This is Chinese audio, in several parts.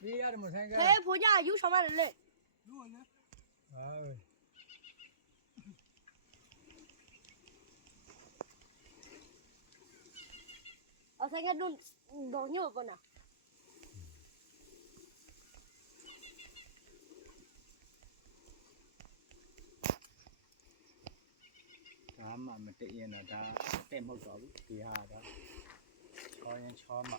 đi ra được một thanh thế phố nhà giúp sao mà lên lên rồi ở thanh nghe đun đổ như một con nào mà mình tự nhiên là ta tem hậu đó thì hà đó. Coi nhân cho mà.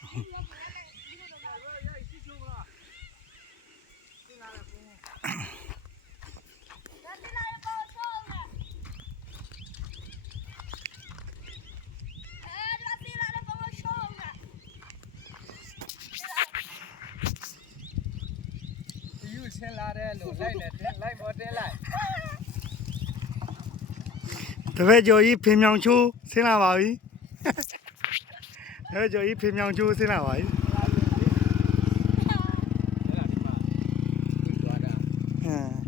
你拿点红红。来，你拿点包我收了。哎，你拿点包我收了。有钱拿的，来，来，来，来，来， အဲကြော်ဤဖေမြောင်ချိုးစင်းလာပါ යි အဲ